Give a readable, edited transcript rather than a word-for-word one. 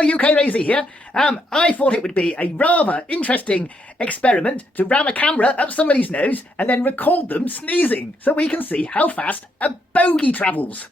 LUK Lazy here. I thought it would be a rather interesting experiment to ram a camera up somebody's nose and then record them sneezing so we can see how fast a bogey travels.